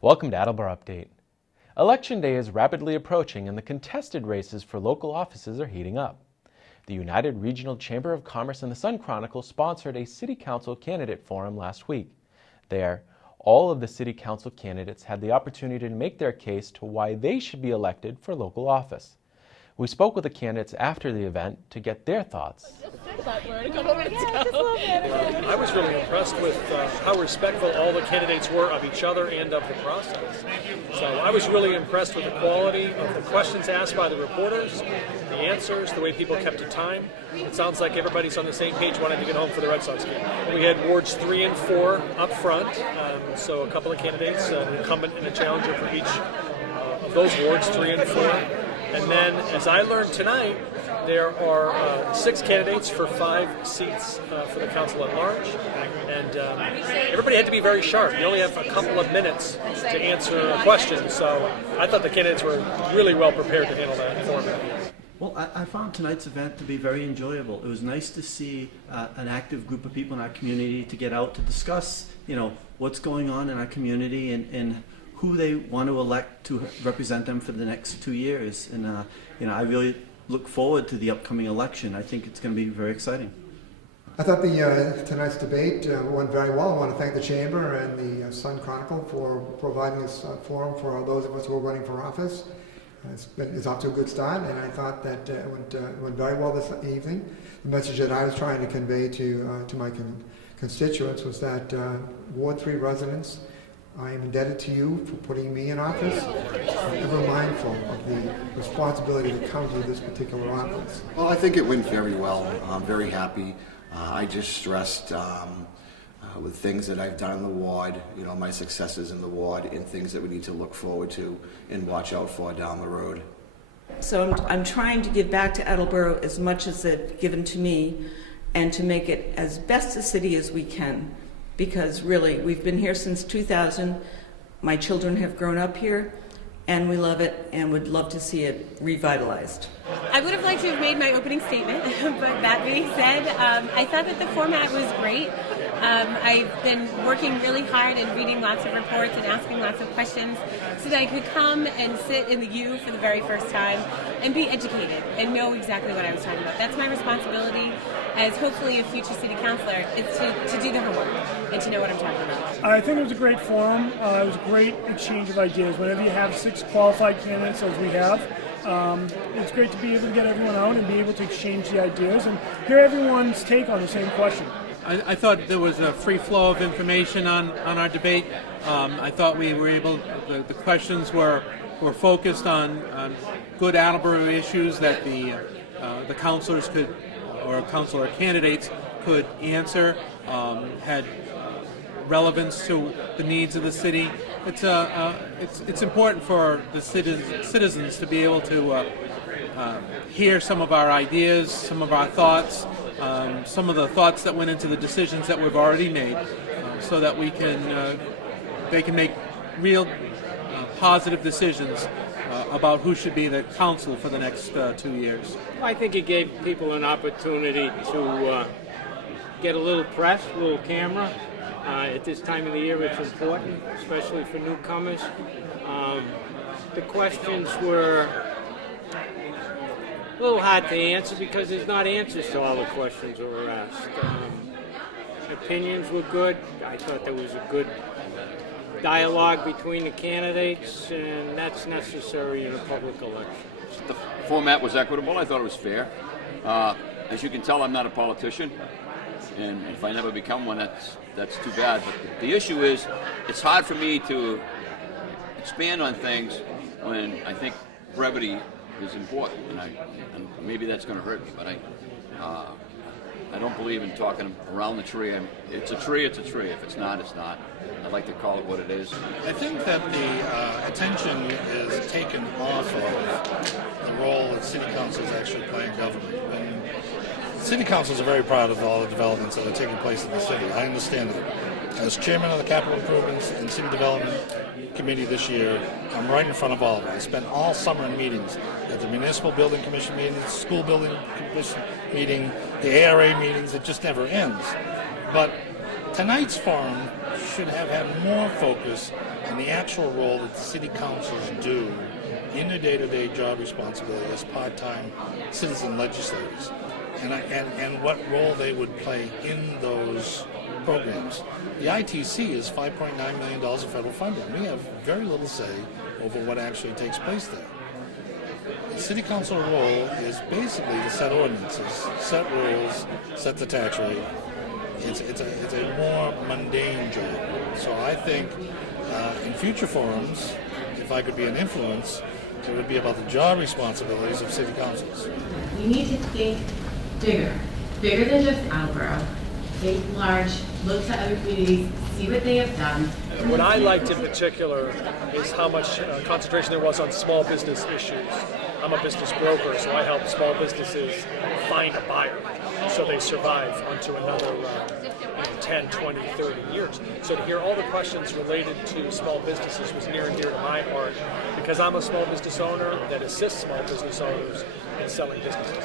Welcome to Attleboro Update. Election Day is rapidly approaching and the contested races for local offices are heating up. The United Regional Chamber of Commerce and the Sun Chronicle sponsored a City Council candidate forum last week. There, all of the City Council candidates had the opportunity to make their case to why they should be elected for local office. We spoke with the candidates after the event to get their thoughts. I was really impressed with how respectful all the candidates were of each other and of the process. So I was really impressed with the quality of the questions asked by the reporters, the answers, the way people kept to time. It sounds like everybody's on the same page wanting to get home for the Red Sox game. We had wards 3 and 4 up front, so a couple of candidates, an incumbent and a challenger for each of those wards, 3 and 4. And then, as I learned tonight, there are 6 candidates for 5 seats for the council at large, and everybody had to be very sharp. You only have a couple of minutes to answer a question, so I thought the candidates were really well prepared to handle that format. Well, I found tonight's event to be very enjoyable. It was nice to see an active group of people in our community to get out to discuss, what's going on in our community and who they want to elect to represent them for the next 2 years. And, I really look forward to the upcoming election. I think it's going to be very exciting. I thought tonight's debate went very well. I want to thank the Chamber and the Sun Chronicle for providing this forum for those of us who are running for office. It's off to a good start, and I thought that it went very well this evening. The message that I was trying to convey to my constituents was that Ward 3 residents, I am indebted to you for putting me in office. I'm ever mindful of the responsibility that comes with this particular office. Well, I think it went very well. I'm very happy. I just stressed with things that I've done in the ward, my successes in the ward, and things that we need to look forward to and watch out for down the road. So I'm trying to give back to Attleboro as much as it's given to me and to make it as best a city as we can. Because really, we've been here since 2000. My children have grown up here, and we love it and would love to see it revitalized. I would have liked to have made my opening statement, but that being said, I thought that the format was great. I've been working really hard and reading lots of reports and asking lots of questions so that I could come and sit in the U for the very first time and be educated and know exactly what I was talking about. That's my responsibility as hopefully a future city councilor, is to do the homework and to know what I'm talking about. I think it was a great forum. It was a great exchange of ideas. Whenever you have 6 qualified candidates, as we have, it's great to be able to get everyone out and be able to exchange the ideas and hear everyone's take on the same question. I thought there was a free flow of information on our debate. I thought we were able, the questions were focused on good Attleboro issues that the councilors could, or councilor candidates could answer, had relevance to the needs of the city. It's important for the citizens to be able to hear some of our ideas, some of our thoughts, some of the thoughts that went into the decisions that we've already made, so that they can make real positive decisions about who should be the council for the next 2 years. I think it gave people an opportunity to get a little press, a little camera. At this time of the year, it's important, especially for newcomers. The questions were a little hard to answer because there's not answers to all the questions that were asked. Opinions were good. I thought there was a good dialogue between the candidates, and that's necessary in a public election. The format was equitable. I thought it was fair. As you can tell, I'm not a politician, and if I never become one, that's too bad. But the issue is, it's hard for me to expand on things when I think brevity is important, and maybe that's going to hurt me. But I don't believe in talking around the tree. It's a tree. It's a tree. If it's not, it's not. I'd like to call it what it is. I think that the attention is taken off of the role that city councils actually play in government. And city councils are very proud of all the developments that are taking place in the city. I understand that. As chairman of the Capital Improvements and City Development Committee this year, I'm right in front of all of it. I spent all summer in meetings at the Municipal Building Commission meetings, School Building Commission meeting, the ARA meetings. It just never ends. But tonight's forum should have had more focus on the actual role that the city councils do in their day-to-day job responsibility as part-time citizen legislators, and what role they would play in those programs. The ITC is $5.9 million of federal funding. We have very little say over what actually takes place there. The city council role is basically to set ordinances, set rules, set the tax rate. It's a more mundane job. So I think in future forums, if I could be an influence, it would be about the job responsibilities of city councils. We need to think bigger than just Attleboro. Think large, look to other communities, see what they have done. What I liked in particular is how much concentration there was on small business issues. I'm a business broker, so I help small businesses find a buyer so they survive onto another 10, 20, 30 years. So to hear all the questions related to small businesses was near and dear to my heart because I'm a small business owner that assists small business owners in selling businesses.